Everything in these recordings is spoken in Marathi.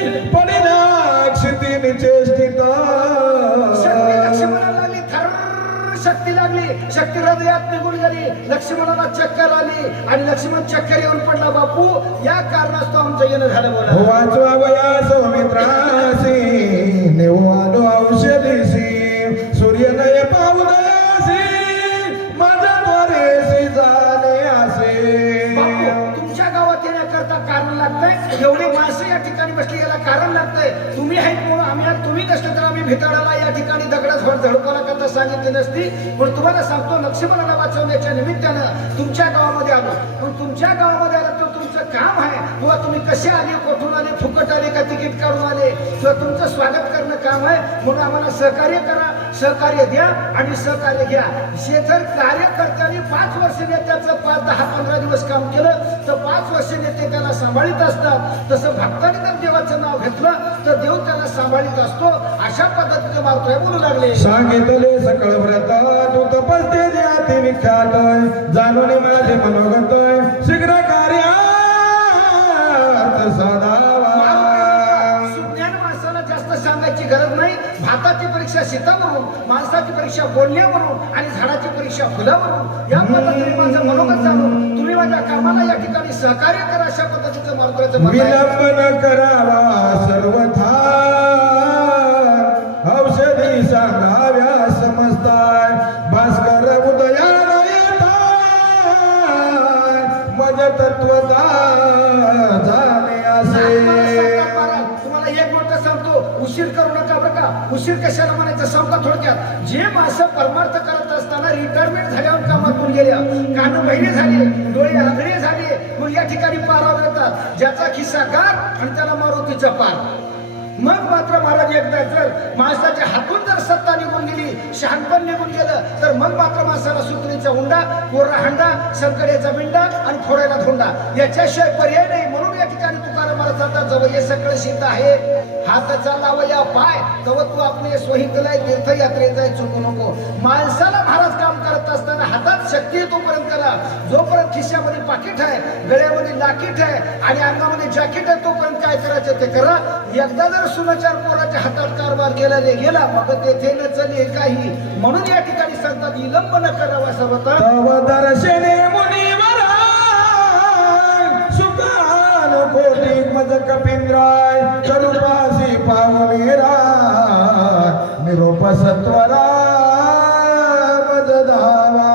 पडिना क्षितीने चेष्टिता. शक्ती लक्ष्मणाला थर शक्ती लागली शक्ती हृदयात निघून गेली लक्ष्मणाला चक्कर आली आणि लक्ष्मण चक्कर येऊन पडला बापू या कारणास्तव आमचं येणं झालं बोला. वाचवावया सौमित्रासी नेवालो औषधीसी सूर्यनय पावदयासी माझ्या द्वारेसी जाणे असे तुमच्या गावात येण्याकरता कारण लागतंय? एवढी बसली याला कारण लागतंय. तुम्ही आहेत म्हणून आम्ही आहोत. तुम्ही नसले तर आम्ही भिताडाला या ठिकाणी दगडात भर झडपाला करता सांगितली नसती. पण तुम्हाला सांगतो लक्ष्मणाला वाचवण्याच्या निमित्तानं तुमच्या गावामध्ये आलो. पण तुमच्या गावामध्ये आलं तर तुमचं काम आहे. किंवा तुम्ही कसे आले कुठून आले फुकट आले का तिकीट काढून आले? किंवा तुमचं स्वागत करणं काम आहे? म्हणून आम्हाला सहकार्य करा सहकार्य द्या आणि सहकार्य घ्या. हे जर कार्यकर्त्यांनी पाच वर्ष नेत्याचं पाच दहा पंधरा दिवस काम केलं. तर पाच वर्ष नेते त्याला सांभाळीत असतात. तसं भक्तांनी तर देवाचं नाव घेतलं तर देव त्याला सांभाळीत असतो अशा पद्धतीने मारतोय बोलू लागले. सांगितले सकळ व्रत तू तपस्ते विख्यात जाणून माझे मनोगत शीघ्र सुज्ञान माणसाला जास्त सांगायची गरज नाही. भाताची परीक्षा शेतावरून माणसाची परीक्षा बोलण्यावरून आणि झाडाची परीक्षा फुलावरून या पद्धतीने माझं मनोगत जाणून माझ्या कामाला या ठिकाणी सहकार्य करा अशा पद्धतीचं मार्गदर्शन विलंबन करावा सर्वथा. औषधी सांगाव्या समजताय. भास्कर उदया मज तत्वता जाणे असे. उशीर करू नका बरं का? उशीर कशाला म्हणायचं? सांगता थोडक्यात? जे माणसं परमार्थ करत असताना रिटायरमेंट झाल्यावर कामातून गेल्या. कान बहिरे झाले डोळे आधळे झाले मग या ठिकाणी पारावर येतात. ज्याचा खिस्सा गार आणि त्याला मारुतीचा पार. मग मात्र महाराज एकदा जर माणसाच्या हातून जर सत्ता निघून गेली शहाणपण निघून गेलं तर मग मात्र माणसाला सुतरीचा हुंडा कोरा हंडा संकडेचा विंडा आणि फोडायला धोंडा. याच्याशिवाय पर्याय नाही. म्हणून या ठिकाणी तुकाराम महाराज जाता जवळ. हे सगळं शीत आहे. हाताचा लावया या पाय तव तू आपले सोहितलाय तीर्थयात्रेत जाय चुकू नको. माणसाला महाराज काम करत असताना हातात शक्ती आहे तोपर्यंत करा. जोपर्यंत खिशामध्ये पाकिट आहे गळ्यामध्ये लाकीट आहे आणि अंगामध्ये जॅकेट आहे तोपर्यंत काय करायचं ते करा. एकदा जर सुनाचार पोराच्या हातात कारभार गेला गेला मग तेथे न चले काही. म्हणून या ठिकाणी सांगतात विलंब न करावा असं होतं सुखान कोटी मज कपिंद्राय पावनेरा निरोप सत्वरा धावा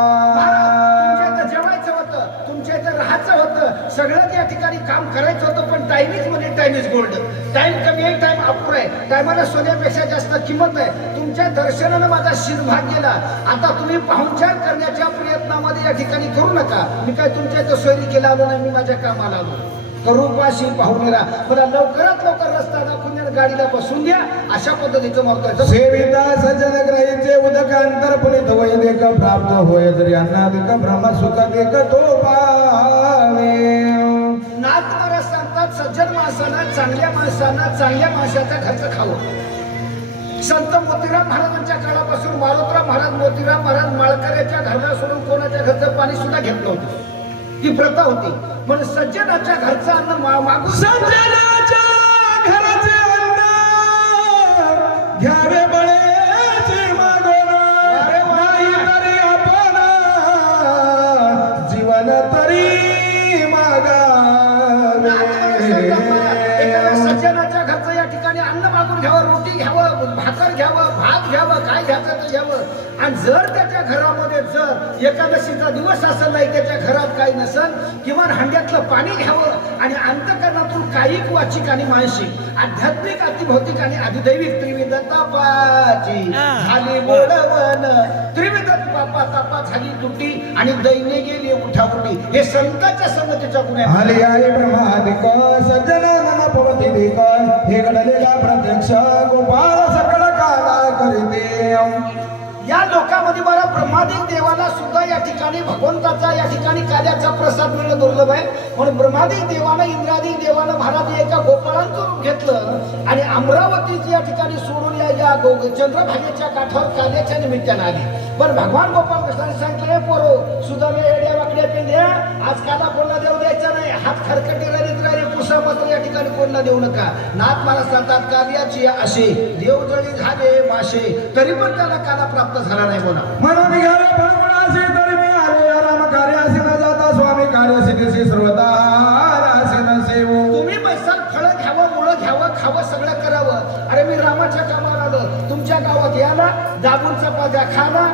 जेवायचं होतं तुमच्या इथं राहायचं होतं सगळं त्या ठिकाणी काम करायचं होतं पण टाइम इज म्हणजे टाइम इज गोल्ड टाइम कमी आहे टाइम अपुरा आहे टायमाला सोन्यापेक्षा जास्त किंमत आहे तुमच्या दर्शनानं माझा शिरभाग गेला आता तुम्ही पाहुणचार करण्याच्या प्रयत्नामध्ये या ठिकाणी करू नका मी काय तुमच्या इथं सोयरी केला आलो नाही मी माझ्या कामाला आलो करूपाशी पाहुणेरा मला लवकरात लवकर रस्ता गाडीला बसून द्या. अशा पद्धतीचं मत सेविता सज्जन ग्रहीचे उदकांतर पुनित वैदिक प्राप्त होय जरी अन्नादिक ब्रह्म सुख देक तो पावे. नाथ महाराज सांगतात सज्जन माणसानं चांगल्या माणसानं चांगल्या माणसाच्या घरचं खावं. संत मोतीराम महाराजांच्या काळापासून मारुतराम महाराज मोतीराम महाराज माळकऱ्याच्या घरला सोडून कोणाच्या घरचं पाणी सुद्धा घेत नव्हतं. ती प्रथा होती. पण सज्जनाच्या घरचं अन्न मा- मागून सज्जनाच्या घ्यावे बळेचे मागोना नाही तरी आपण जीवन तरी मागावे. सज्जनाच्या घरचं या ठिकाणी अन्न मागून घ्यावं रोटी घ्यावं भाकर घ्यावं भात घ्यावं काय घ्यायचं ते घ्यावं. आणि जर त्याच्या घरामध्ये जर एकादशीचा दिवस असेल नाही त्याच्या घरात काही नसेल किंवा हंड्यातलं पाणी घ्यावं आणि कायिक वाचिक आणि मानसिक आध्यात्मिक अतिभौतिक आणि अधिदैविक त्रिविध तापाची झाली बोलवन त्रिविध पापा तापा झाली तुटी आणि दैन्य गेली उठाउटी हे संतांच्या संगतीचा गुण आहे. आली आई ब्रह्मादिक सज्जनानन पवती हे घडलेला प्रत्यक्ष गोपाळ सकळ काला करीते या लोकांमध्ये बरं ब्रह्मादिक देवाला सुद्धा या ठिकाणी भगवंताचा या ठिकाणी कार्याचा प्रसाद मिळणं दुर्लभ आहे. म्हणून ब्रह्मादिक देवानं इंद्रादिक देवानं महाराज एका गोपाळांचं रूप घेतलं आणि अमरावतीची या ठिकाणी सोडून या या गो चंद्रभागेच्या काठावर कार्याच्या निमित्तानं आली. पण भगवान गोपाळ कृष्णाने सांगितलं "हे पोरो सुधारल्या एड्या वाकड्या पिंड्या आज काला कोणा देव द्यायचा नाही. हात खरकटे राहिले कुसापत्र या ठिकाणी कोणला देऊ नका? नाथ महाराज सांगतात कार्याची असे देवजळी झाले माशे. तरी पण त्याला काला प्राप्त झाला नाही बोला म्हणून घ्यावे फळगुणासी तरी मी आले या राम कार्यासी न जाता स्वामी कार्यासी दिसी सर्वदा तुम्ही म्हणसाल फळं घ्यावं मुळं घ्यावं खावं सगळं करावं. अरे मी रामाच्या कामाला आलो. तुमच्या गावात याला दाबून चपात्या खाला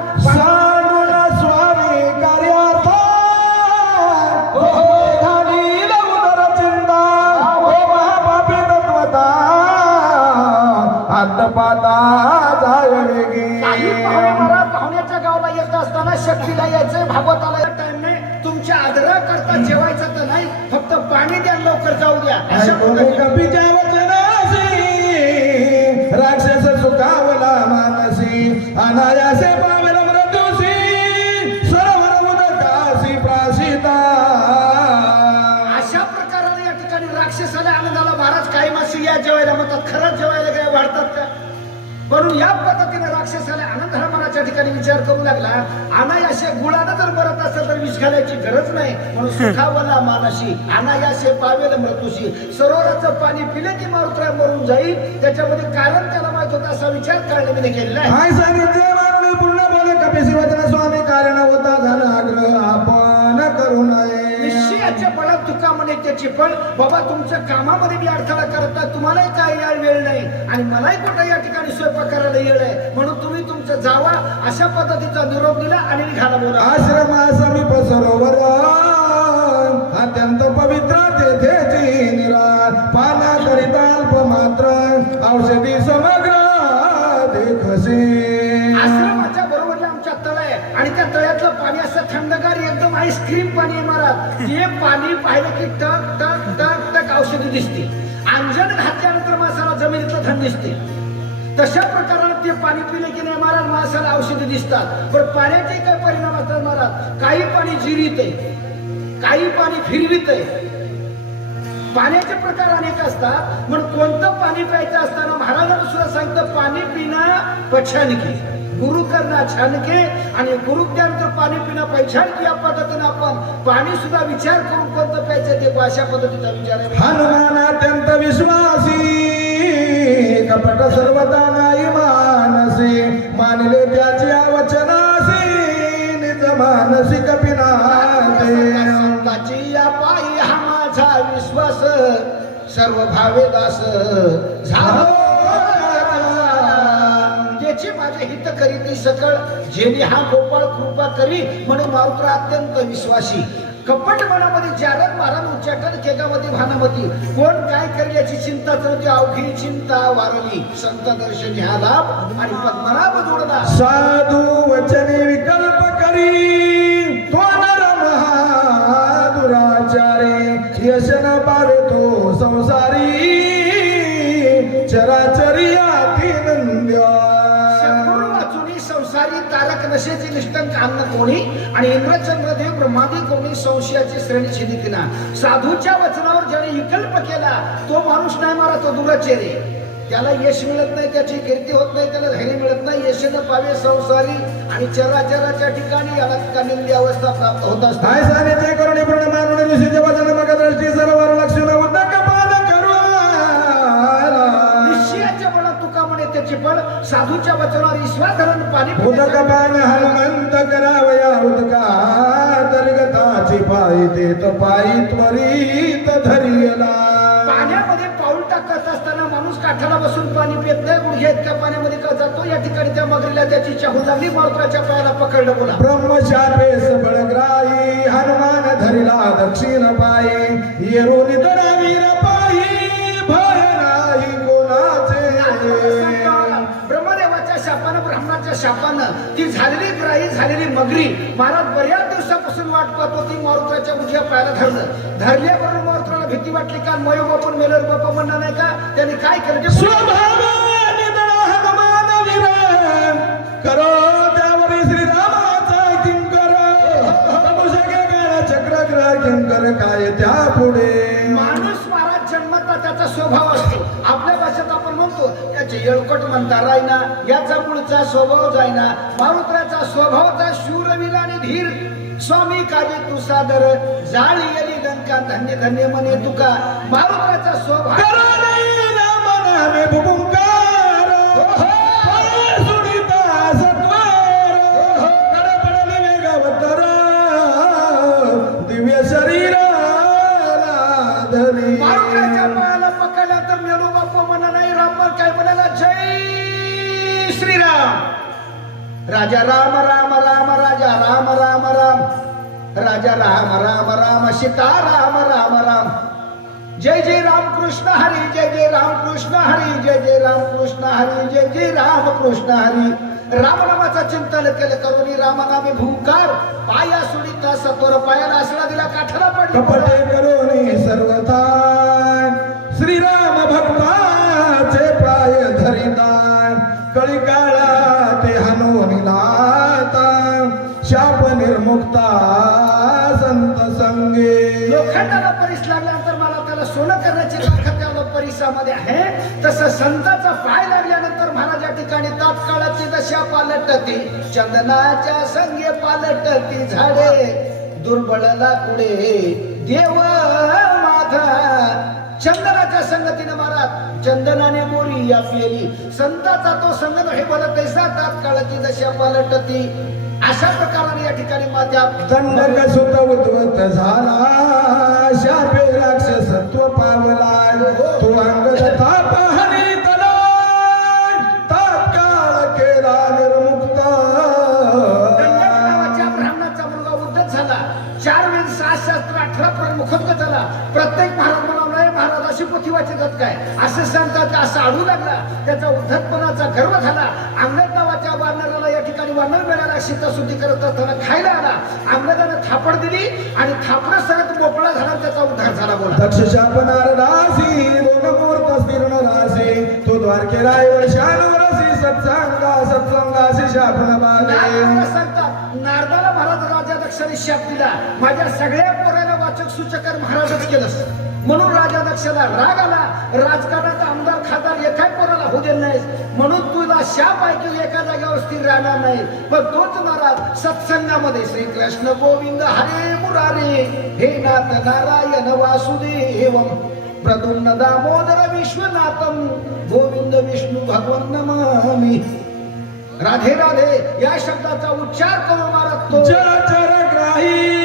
काही वेगी पाहुणे मला पाहुण्याच्या गावाला येत असताना शक्तीला यायचंय भागवताला टाइम नाही तुमच्या आदरा करता जेवायचं तर नाही फक्त पाणी द्या लवकर जाऊ द्या. अशा राक्षस सुखावला मानसी अनायासे पावल मृत्यूसी सरोवर उदकासी प्राशिता अशा प्रकाराने या ठिकाणी राक्षसाला आनंदाला महाराज काही मासे या जेवायला म्हणतात. खरंच जेवायला काय वाढतात का? म्हणून या पद्धतीने राक्षसाला आनंद मनाच्या ठिकाणी विचार करू लागला. अनायासे गुळानं जर मरत असेल तर विष घालायची गरज नाही. म्हणून सुखावला मानशी अनायासे पावेल मृत्यूशी सरोवराचं पाणी पिले की मारुत्रा मरून जाईल. त्याच्यामध्ये कारण त्याला माहीत होता असा विचार काढण्यामध्ये केलेला आहे. त्याची. पण बाबा तुमच्या कामामध्ये मी अडथळा करता तुम्हालाही काय या वेळ नाही. आणि मलाही कुठं या ठिकाणी स्वयंपाक करायला येळ आहे? म्हणून तुम्ही तुमचं जावा अशा पद्धतीचा निरोप दिला आणि निघाला बोला. आश्रमा समीप सरोवर अत्यंत पवित्र तेथे निराळ. पाला करिता अल्प मात्र औषधी समग्र. देखसे. त्या तळ्यातलं पाणी असं थंडगार एकदम आईस्क्रीम पाणी आहे महाराज. ते पाणी पाहिलं की टक टक टक टक औषधी दिसते अंजन घातल्यानंतर माणसाला जमिनीतलं थंड दिसते. तशा प्रकाराने ते पाणी पिले की नाही महाराज? माणसाला औषधी दिसतात. पण पाण्याचे काय परिणाम असतात महाराज? काही पाणी जिरीत आहे. काही पाणी फिरवित आहे. पाण्याचे प्रकार अनेक असतात. म्हणून कोणतं पाणी प्यायचं असताना महाराजांना सुद्धा सांगतं पाणी पिणं पछानकी गुरु करना छानके आणि गुरु त्यानंतर पाणी पिणं पैछानकी या पद्धतीने आपण पाणी सुद्धा विचार करून कोणतं प्यायचं ते अशा पद्धतीचा विचार आहे. हनुमान अत्यंत विश्वासी कपट सर्वदा नाही मानसी मानले त्याची वचनासी निज मानसी कपिनाते संताची या पायी हा माझा विश्वास सर्व भावे दास झालो. त्याचे माझे हित करीती सकळ. जेणे हा गोपाळ कृपा करी म्हणून मारुत्रा अत्यंत विश्वासी. कपट मनामध्ये जारद मारण उच्चाटन केगामध्ये भानामती. कोण काय करेल याची चिंताच नव्हती अवघी चिंता वारली. संत दर्शन ह्या लाभ आणि पद्मनाभ जोडदा साधू वचने विकल्प करी. तसेच नशेची निष्ठंक अन्न कोणी आणि इंद्रचंद्रदेव ब्रह्मादी कोणी संशयाची श्रेणी छिदिकना साधूच्या वचनावर ज्याने विकल्प केला तो माणूस नाही मारा तो दुराचेरे त्याला यश मिळत नाही त्याची कीर्ती होत नाही त्याला धैर्य मिळत नाही यश पावे संसारी आणि चराचराच्या ठिकाणी याला कानिंदी अवस्था प्राप्त होत असते. साधूच्या वचनावर विश्वास धरून पाणी उदक पिण्याच्या- पान हनुमंत करावया उदका तर्गताची पायी ते तो पायी त्वरित धरियला. पाण्यामध्ये पाऊल टाकत असताना माणूस काठाला बसून पाणी पित नाही गुडघ्या इतक्या पाण्यामध्ये का जातो? या ठिकाणी त्या मगरीला त्याची होऊ लागली मारुत्राच्या पायाला पकडलं बोला ब्रह्मशापे सबळग्राही हनुमान धरिला दक्षिण पायी येरो निधडा शापानं ती झालेली ग्राही झालेली मगरी महाराज बऱ्याच दिवसापासून वाट पाहत होती. मारुत्राच्या उजव्या पायाला धरलं. धरल्याबरोबर मारुत्राला भीती वाटली का? मयो बापून मेलर बापा म्हणणार नाही का? त्याने काय केलं? ते येळकट म्हणता रायना याचा मूळचा स्वभाव जायना. मारुत्राचा स्वभावचा शूरवीर आणि धीर. स्वामी काजे तू सादर जाळी येली लंका धन्य धन्य म्हणे तुका. मारुताचा स्वभाव कराने काय म्हणाला? जय श्रीराम. राजा राम राम राम राजा राम राम राम. राजा राम राम राम सीता राम राम राम. जय जय राम कृष्ण हरी जय जय राम कृष्ण हरी जय जय राम कृष्ण हरी जय जय राम कृष्ण हरी. रामनामाचा चिंतन केलं करुणी रामनामी भूंकार. पाया सुनीता सतोर पायाला असला दिला काठाला पडला. कपटे सर्वथा. सोनं करण्याची ताकद त्या परिसरामध्ये आहे. तसं संताचा पाय लागल्यानंतर महाराज या ठिकाणी तात्काळाची दशा पालटते चंदनाच्या संगे पालटती झाडे. दुर्बळला लाकुडे देव माधा चंदनाच्या संगतीने महाराज चंदनाने मोरी या पेली संताचा तो संगत हे बरं तैसा तात्काळाची दशा पालटती अशा प्रकाराने या ठिकाणी माझ्या दंड सुत उद्वत झाला. शापे राक्षस महाराज अशी काय? असं सांगतात असं आढळू लागला. त्याचा उद्धटपणाचा गर्व झाला. अंगद नावाच्या वानराला या ठिकाणी वानर मिळाला. शीताशुद्धी करत असताना खायला आला. अंगदानं थापड दिली आणि थापड सरत मोकळा झाला त्याचा उद्धार झाला बोला. शापनार तो द्वारके रायवर शानवरसी सत्संगा सत्संगासी शापन बाले नारदाला सांगतात नारदाला महाराज राजा दक्षाने शाप दिला माझ्या सगळ्या पोराला वाचक सूचकर महाराजच केलंस. म्हणून राजा दक्षाला राग आला राजकारणाचा आमदार खासदार एकाही कोणाला होऊ दे नाहीस म्हणून तुला शाप आहे की एका जागेवर स्थिर राहणार नाही पण तोच महाराज सत्संगामध्ये श्री कृष्ण गोविंद हरे मुरारे हे नाथ नारायण वासुदेव प्रदुम्न दामोदर विश्वनाथम गोविंद विष्णू भगवन नमामि राधे राधे या शब्दाचा उच्चार करून महाराज तो जलचर ग्राही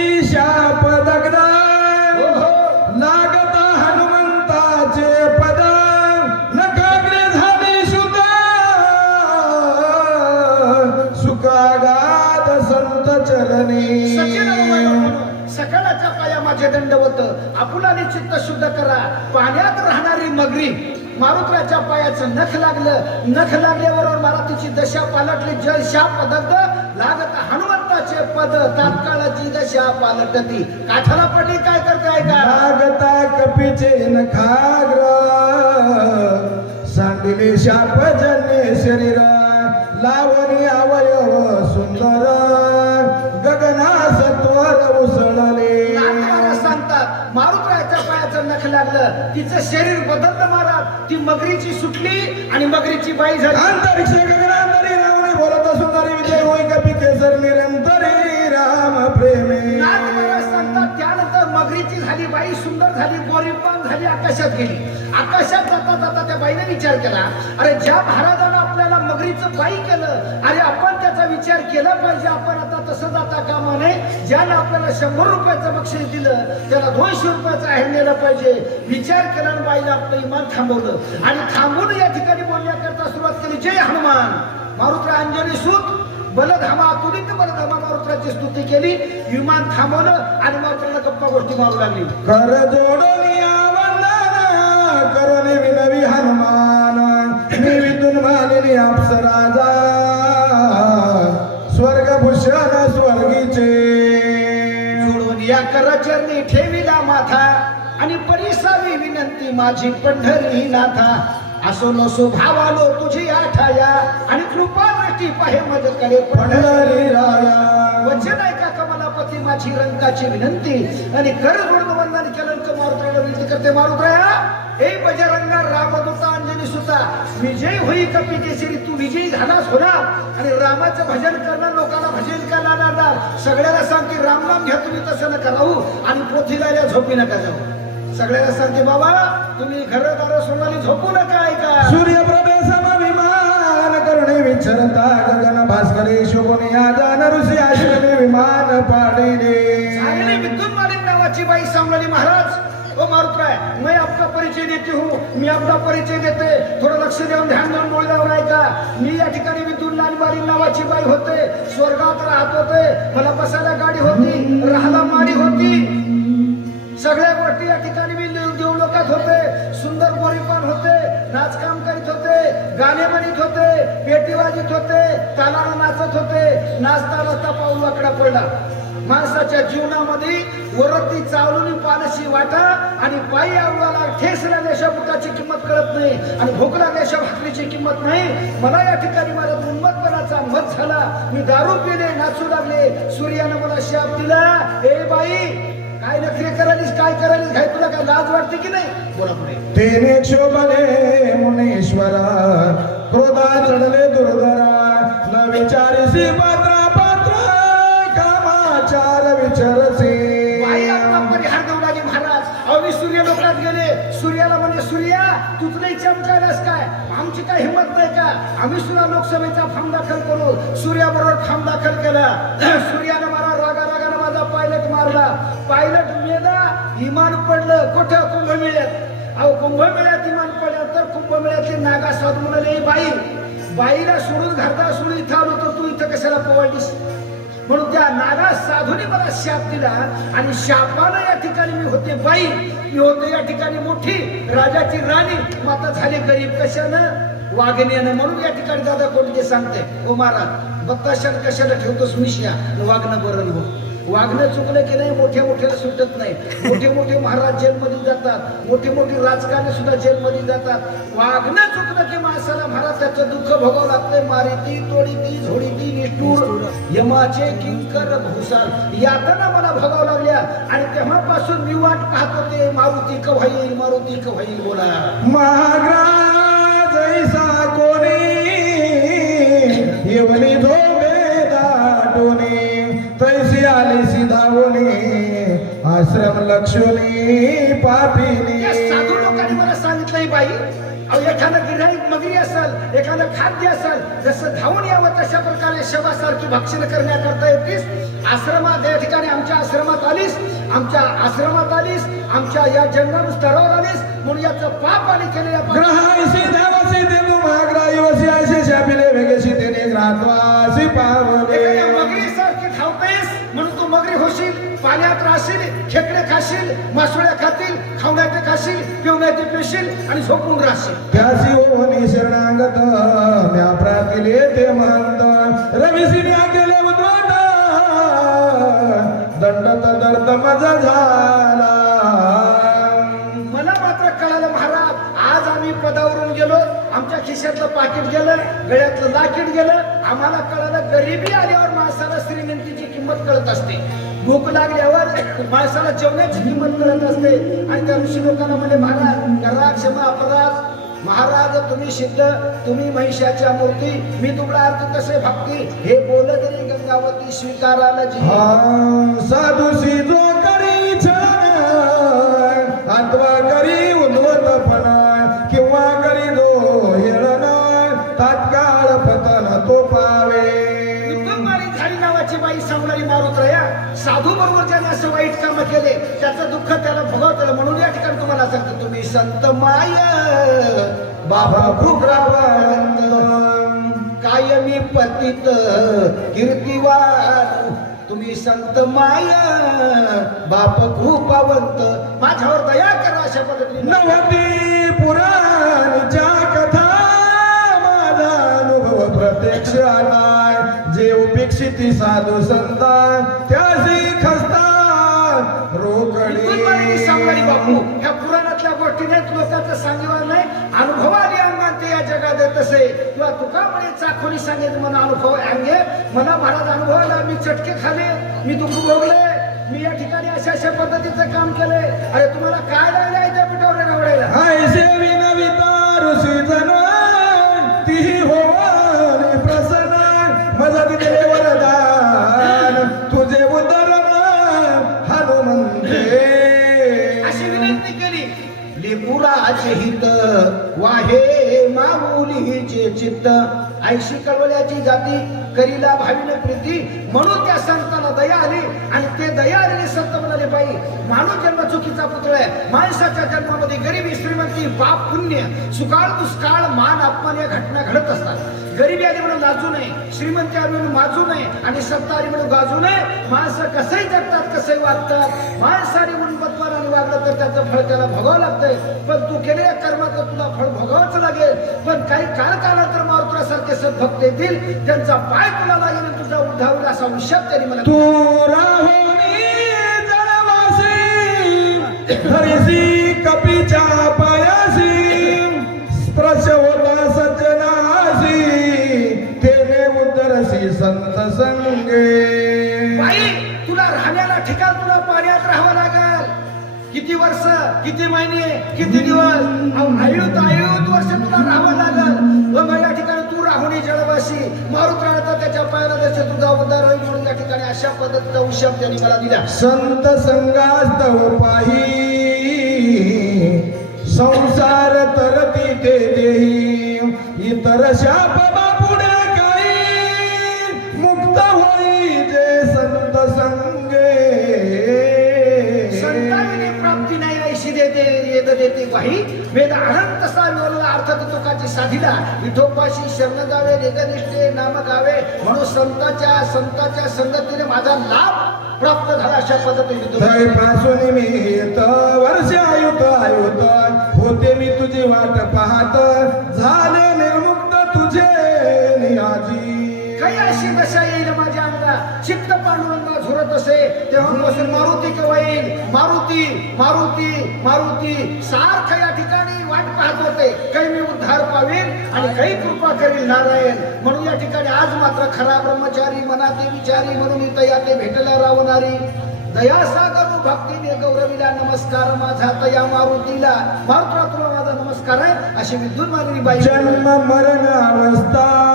पाया माझे दंडवत आपुलाने चित्त शुद्ध करा. पाण्यात राहणारी मगरी मारुत्राच्या पायाचं नख लागलं. नख लागल्याबरोबर मला तिची दशा पालटली. जल शाप दग्ध लागत हनुमंताचे पद. तात्काळाची दशा पालटती. काठाला पडली काय करताय का लागता कपीचे नखाग्र सांडले शाप जन्य शरीर. लावणी नख लागलं तिचं शरीर बदललं महाराज. ती मगरीची सुटली आणि मगरीची बाई झाली. अंतरिक्ष गगनांतरी रावणी बोलत सुंदरी विजय होय कपी केसर निरंतरी राम प्रेमे? सांगतात त्यानंतर मगरीची झाली बाई सुंदर झाली गोरीपान झाली आकाशात गेली. आकाशात जाता जाता त्या बाईने विचार केला अरे ज्या महाराजानं आपल्याला मगरीचं बाई केलं अरे आपण विचार केला पाहिजे. आपण आता तसं जाता कामा नये. ज्यानं आपल्याला शंभर रुपयाचं बक्षीस दिलं त्याला दोनशे रुपयाचं आहे नेलं पाहिजे. विचार केला आणि आपलं इमान थांबवलं. आणि थांबून या ठिकाणी बोलण्याकरता सुरुवात केली. जय हनुमान. मारुत्र अंजनी सूत. बलधामा तुलित बलधामा मारुत्राची स्तुती केली. विमान थांबवलं आणि मारुत्राला गप्पा गोष्टी मारू लागली. कर जोडणी वंदना. विनवी हनुमान. मी विदून मालिनी अप्सराजा भूषण स्वर्गीचे. जोडून या करचरणी ठेविला माथा आणि परिसावी विनंती माझी पंढरी नाथा. असो नसो भावालो तुझी आठाया आणि कृपा दृष्टी पाहे माझ्याकडे पंढरी. पंढरी राया. वचन ऐका कमलापती माझी रंगाची विनंती? आणि कर जोडून वंदन केलं का मारुत्राला विनंती करते मारुत्रया हे बजरंगा रामदूता अंजनी सुता विजय होई कपी केसरी तू विजयी झालास होणार. आणि रामाचं भजन करणं येईल का लाडादार सगळ्याला सांगते राम राम घ्या तुम्ही तसं नका राहू. आणि पोथीला झोपी नका जाऊ. सगळ्याला सांगते बाबा तुम्ही घरदार सोनाली झोपू नका ऐका सूर्यप्रभे समविमान करुणे विचरता गगन भास्करे शोभुनी आजान ऋषी आश्रमे विमान पाडिले चांगली विद्युत मालिक नावाची बाई सांगणारी महाराज. ओ मारुतराय मैं आपका परिचय देती हूँ। मी आपला परिचय देते. थोडं लक्ष देऊन ध्यान देऊन बोलल्यावर ऐका. मी या ठिकाणी विद्युत लालबारी नावाची बाई होते. स्वर्गात राहत होते. मला बसायला गाडी होती. राहायला माडी होती. सगळ्या गोष्टी या ठिकाणी मी देवलोकात होते. सुंदर गोरीपान होते. नाचकाम करीत होते. गाणे म्हणत होते. पेटी वाजत होते. तालाला नाचत होते. नाचता नाचता पाऊल वाकडा पडला. माणसाच्या जीवनामध्ये वरती चावलून पालशी वाटा आणि पायी आवडाला ठेस लागल्याशिवाय बुटाची किंमत कळत नाही आणि भूक लागल्याशिवाय भाकरीची किंमत नाही. मला या ठिकाणी माझा उन्मतपणाचा मत झाला. मी दारू पिले नाचू लागले. सूर्यानं मला शाप दिला. ए बाई काय नखरे करालीस काय करालीस काय तुला काय लाज वाटते की नाही? बोला पुढे. तेने शोभले मुनेश्वरा क्रोधा चढले दुर्धरा न विचारसी पात्र तुझ काय? आमची काय हिंमत नाही का? आम्ही सुद्धा लोकसभेचा फार्म दाखल करू सूर्याबरोबर फार्म दाखल केला. सूर्यानं मला रागा रागानं माझा पायलट मारला. पायलट मेला इमान पडलं. कुठं? कुंभमेळ्यात. अहो कुंभमेळ्यात इमान पडलं तर कुंभमेळ्यातले नागा साधू म्हणाले बाई बाईला सोडून घरता सोडून इथं आलो तर तू इथं कशाला पोवाडलीस म्हणून त्या नागा साधूने मला शाप दिला आणि शापानं या ठिकाणी मी होते बाई. होते या ठिकाणी मोठी. राजाची राणी माता झाली गरीब कशानं? वागण्यानं म्हणून या ठिकाणी दादा कोणते सांगते ओ महाराज बत्ताशान कशाला ठेवतोस मिशिया? वागणं बरं हो. वागणं चुकलं की नाही मोठ्या मोठ्याला सुटत नाही. मोठे मोठे महाराज जेलमध्ये जातात. मोठे मोठे राजकारणी सुद्धा जेलमध्ये जातात. वागणं चुकलं की माणसाला महाराज त्याचं दुःख भोगावं लागतंय. मारिती तोडीती झोडीती निष्ठूर. यमाचे किंकर भूसाल. यातना मला भोगावं लागल्या. आणि वाट पाहत होते मारुती कव्हा येईल मारुती कव्हा येईल बोला. महाराज ऐसा कोणी येवली धोबे दाटोनी तैसी आली सिधावणी आश्रम लक्ष्मी पापिनी. साधू लोकांनी मला सांगितलंय बाई एखादं गिऱ्हाईक मगरी असेल एखादं खाद्य असेल जसं धावून यावं तशा प्रकारे शवासारखी भक्षण करण्याकरता येतीस आश्रमात या ठिकाणी आमच्या आश्रमात आलीस आमच्या आश्रमात आलीस आमच्या या जंगम स्तरावर आलीस म्हणून याचं पाप आणि केलेल्या पाप- ग्रहायसी देवसी देनु महाग्रायवसी अशी शापिले वेगेशी तेने ग्रात्वासी पावले एखाद्या मगरीसारखी धावतेस म्हणून तू मगरी होशील पाण्यात राहशील खेकडे खाशील मासोळ्या खातील खावण्याचे खाशील पिवण्याचे पिशील आणि झोपून राहशील. त्यासी ओनी शरणागत म्या प्रातिले ते महंत. रविसी म्या केले उद्वत दंड तदर्थ मजा झाला. मला मात्र कळालं महाराज आज आम्ही पदावरून गेलो आमच्या खिशातलं पाकिट गेलं गळ्यातलं लाकीट गेलं. आम्हाला कळालं गरिबी आल्यावर माणसाला श्रीमंतीची किंमत कळत असते. भूक लागल्यावर माणसाला जेवण्याची किंमत करत असते आणि त्या ऋषी लोकांना म्हणजे महाराज करा क्षमा अपराध. महाराज तुम्ही सिद्ध तुम्ही महिषाच्या मूर्ती. मी तुमला अर्थ कसे भक्ती हे बोलत रे गंगावती स्वीकाराला जी हा साधुसी त्याला भोगवतं म्हणून या ठिकाणी तुम्हाला सांगतो तुम्ही संत माय बाबा कृपावंत कायमी पतित कीर्तिवान तुम्ही संत माय बाप कृपावंत माझ्यावर दया करा अशा पद्धतीने. नवती पुराणच्या कथा माझा अनुभव प्रत्यक्ष आलाय जे उपेक्षित साधू संतान त्याशी बापू ह्या पुराणातल्या गोष्टीने लोकांचं सांगितलं नाही. अनुभवाने अंगात ते या जगात येत असे किंवा तुका म्हणे चाखोनी सांगेल मला अनुभव अंगे मला महाराज अनुभवला मी चटके खाले मी दुःख भोगले मी या ठिकाणी अशा अशा पद्धतीचं काम केलंय अरे तुम्हाला काय लागलं त्या पिठावर निवडायला वाहे माऊलीचे चित्त. ऐशी कळवल्याची जाती करीला भावीन प्रीती. म्हणून त्या संतांना दया आली आणि ते दया आलेले संत म्हणाले बाई मानव जन्म चुकीचा पुतळ आहे. माणसाच्या जन्मामध्ये गरिबी श्रीमंती पाप पुण्य सुकाळ दुष्काळ मान अपमान या घटना घडत असतात. गरिबी आली म्हणून लाजू नये श्रीमंती आली म्हणून माजू नये आणि सत्ता आली म्हणून गाजू नये. माणसं कसंही जगतात कसंही वागतात. माणसाने म्हणून वागलं तर त्याचं फळ त्याला भोगावं लागतंय. पण तू केलेल्या कर्माचं तुला फळ भोगावंच लागेल. पण काही काळ काळानंतर मारुत्रासारखे सद्भक्त येतील त्यांचा पाय तुला लागेल तुझा उद्धार होईल असा विषय त्यांनी मला तू राहुनी जलवासी हरिसी कपीच्या किती वर्ष किती महिने किती दिवस? अहो, आयुत आयुत वर्ष तुला राहावं लागल. व मग या ठिकाणी तू राहुणी जळवाशी मारुत राहता त्याच्या पायाला जसे तुझा उद्धार होईल म्हणून या ठिकाणी अशा पद्धतीचा उशाप त्यांनी मला दिला. संत संगास्तव पाही संसार तरती ते देही इतर शाप वेद अनंत सारवला अर्थ तुकाची साधिला विठोबाशी शरण गावे निगनिष्ठे नाम गावे म्हणून संताच्या संताच्या संगतीने माझा लाभ प्राप्त झाला अशा पद्धतीने मी येत वर्ष आयुत आयुत. होते मी तुझी वाट पाहत झाले निर्मुक्त तुझे नियाजी. काही अशी दशा येईल माझ्या चित्त पांडुरंगा झुरत असे तेव्हापासून मारुती केव्हा येईल मारुती मारुती मारुती. सारखं या ठिकाणी वाट पाहत होते. काही मी उद्धार पावेन आणि काही कृपा करील नारायण. म्हणून या ठिकाणी आज मात्र खरा ब्रह्मचारी मनाते विचारी म्हणून तया या ते भेटला रावणारी. दयासागर भक्तीने गौरवीला नमस्कार माझा तया मारुतीला मारुतीला तुला माझा नमस्कार आहे अशी विद्युत मानवी बाई. जन्म मरण अवस्था.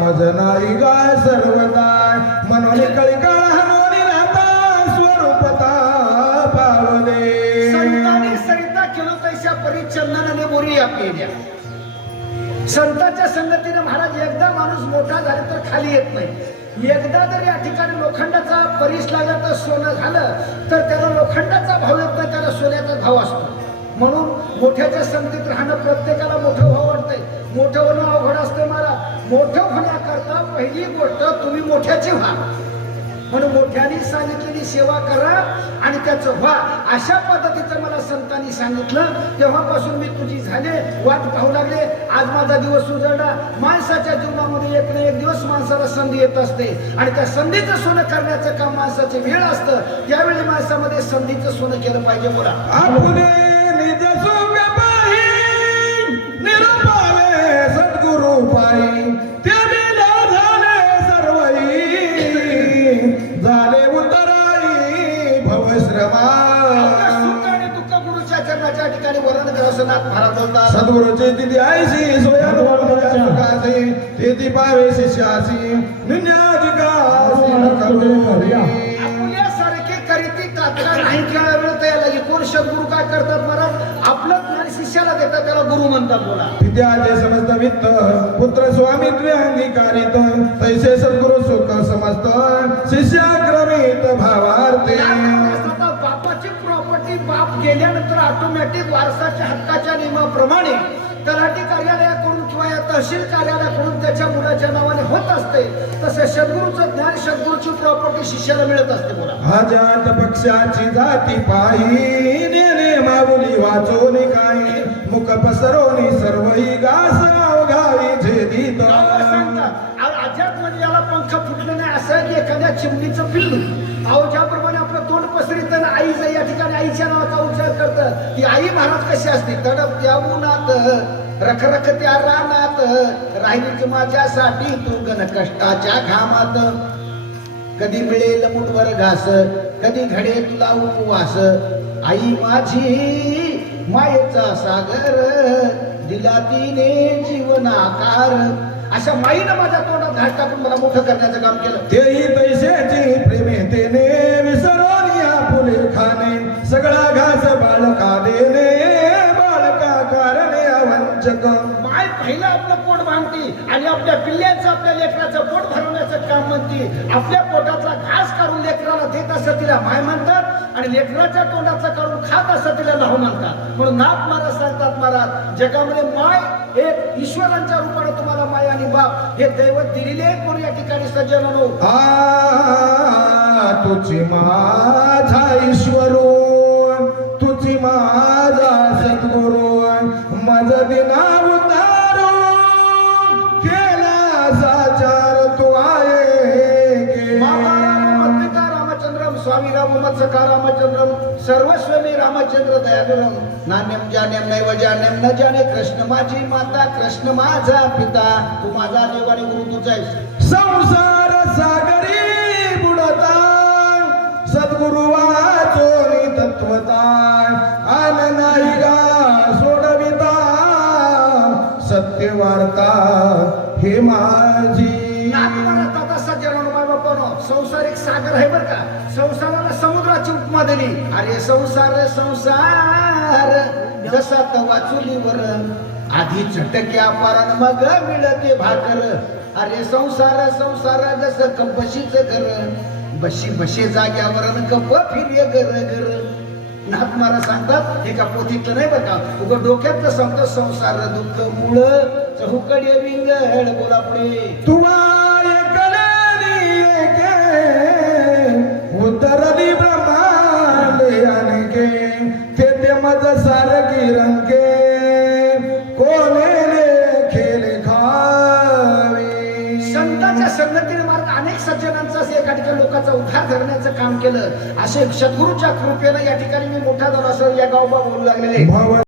मजनाई गाय सर्वदा. मनोनी कळिकाळ हनोनी राहता स्वरूपता पावले संतांनी सरिता केलो तशा परिचंदनाने बोरी आपल्या. संतांच्या संगतीने महाराज एकदा माणूस मोठा झाला तर खाली येत नाही. एकदा जर या ठिकाणी लोखंडाचा परीस लागला तर सोनं झालं तर त्याला लोखंडाचा भाव येत नाही त्याला सोन्याचा भाव असतो. म्हणून मोठ्याच्या संगतीत राहणं प्रत्येकाला मोठं भाव वाटतंय. मोठं होणं अवघड असतं मोठं होण्याकरता पहिली गोष्ट तुम्ही मोठ्याची व्हा. म्हणून मोठ्याने सांगितलेली सेवा करा आणि त्याचं व्हा. अशा पद्धतीचं मला संतांनी सांगितलं. तेव्हापासून मी तुझी झाले वाट पाहू लागले. आज माझा दिवस उजळला. माणसाच्या जीवनामध्ये एक ना एक दिवस माणसाला संधी येत असते. आणि त्या संधीचं सोनं करण्याचं काम माणसाचे वेळ असतं. त्यावेळी माणसामध्ये संधीचं सोनं केलं पाहिजे बोला. ग्रसनात महाराज बोलतात सद्गुरुची दिली आयशी सोयानुकासी ते ती पावे शिष्यासी. आपल्यासारखे करीती तात्काळ नाही खेळा वेळ तयार लागली कोण सद्गुरू काय करतात महाराज आपलं ज्ञान शिष्याला देतात त्याला गुरु म्हणतात बोला. विद्याचे समस्त वित्त पुत्र स्वामित्व अंगीकारित तैसे सद्गुरु सुख समस्त शिष्याक्रमित भावार्थे। गेल्यानंतर ऑटोमॅटिक वारसाच्या हक्काच्या नियमाप्रमाणे तलाठी कार्यालयाकडून किंवा या तहसील कार्यालयाकडून त्याच्या मुलाच्या नावाने होत असते तसे सद्गुरूचं ज्ञान सद्गुरूची प्रॉपर्टी शिष्याला मिळत असते बोला पक्षाची जाती नेने माऊली वाचोनी काही मुख पसरोनी सर्वही गास अवघाई झेदीत गावाला सांगतात आ- अजात म्हणजे याला पंख फुटले नाही असं की एखाद्या चिमणीचं पिल्लू अहो ज्याप्रमाणे तोंड पसरीत आईचं या ठिकाणी आईच्या नावाचा उच्चार करतं. ती आई महाराज कशी असते? तडप त्या उन्हात रखरख त्या रानात राहिलीच माझ्यासाठी तू गण कष्टाच्या घामात. कधी मिळेल मुठवर घास कधी घडे तुला उपवास. आई माझी मायेचा सागर दिला तिने जीवनाकार. अशा माईनं माझ्या तोंडात घाट टाकून मला मोठं करण्याचं काम केलं. तेही पैशाची प्रेमे तेने विसर आपुले खाणे सगळा घास बाळका देणे बाळका कारणे जग माय पहिलं आपलं पोट बांधते आणि आपल्या पिल्ल्याचं आपल्या लेकराचं पोट भरवण्याचं काम म्हणते. आपल्या पोटाचा घास काढून लेकराला देत असं तिला माय म्हणतात आणि लेकराच्या तोंडाचा काढून खात असं तिला नाव म्हणतात. म्हणून नाथ महाराज सांगतात महाराज जगामध्ये माय एक ईश्वरांच्या रूपाने तुम्हाला माय आणि बाप हे दैवत दिलेले म्हणून या ठिकाणी सज्जनानो तुझी माझा ईश्वरो तुझी माझा सद्गुरु मज दिना उतारो केला साचार तू आहे रामचंद्रम स्वामी राम मत्सका रामचंद्रम सर्वस्वमी रामचंद्र दयागरम नान्यम जानेम नैव जानेम न जाने कृष्ण माझी माता कृष्ण माझा पिता तू माझा देव आणि गुरु तुझा. संसार वाचोनी आन नाही गा सोडविता सत्य वार्ता हे माझी संसारिक सागर आहे बर का? संसाराला समुद्राची उपमा दिली. अरे संसार संसार जसा तवा चुलीवर आधी चटक्या पारण मग मिळते भाकर. अरे संसार संसार जस कपशीच घर बशी बशी जाग्यावर न कप फिर्य घर घर. नाथ महाराज सांगतात एका पोथीतलं नाही बरं का? उगं डोक्यातलं सांगतं संसार दुःख मुळ. चहुकडे विंगड बोला पुढे. तुवा उतरली ब्रह्मांड अनेके ते मज सारखी रंगे त्या लोकांचा उद्धार करण्याचं काम केलं. असे सद्गुरूच्या कृपेनं या ठिकाणी मी मोठा दरासर या गावबा बोलू लागलेले.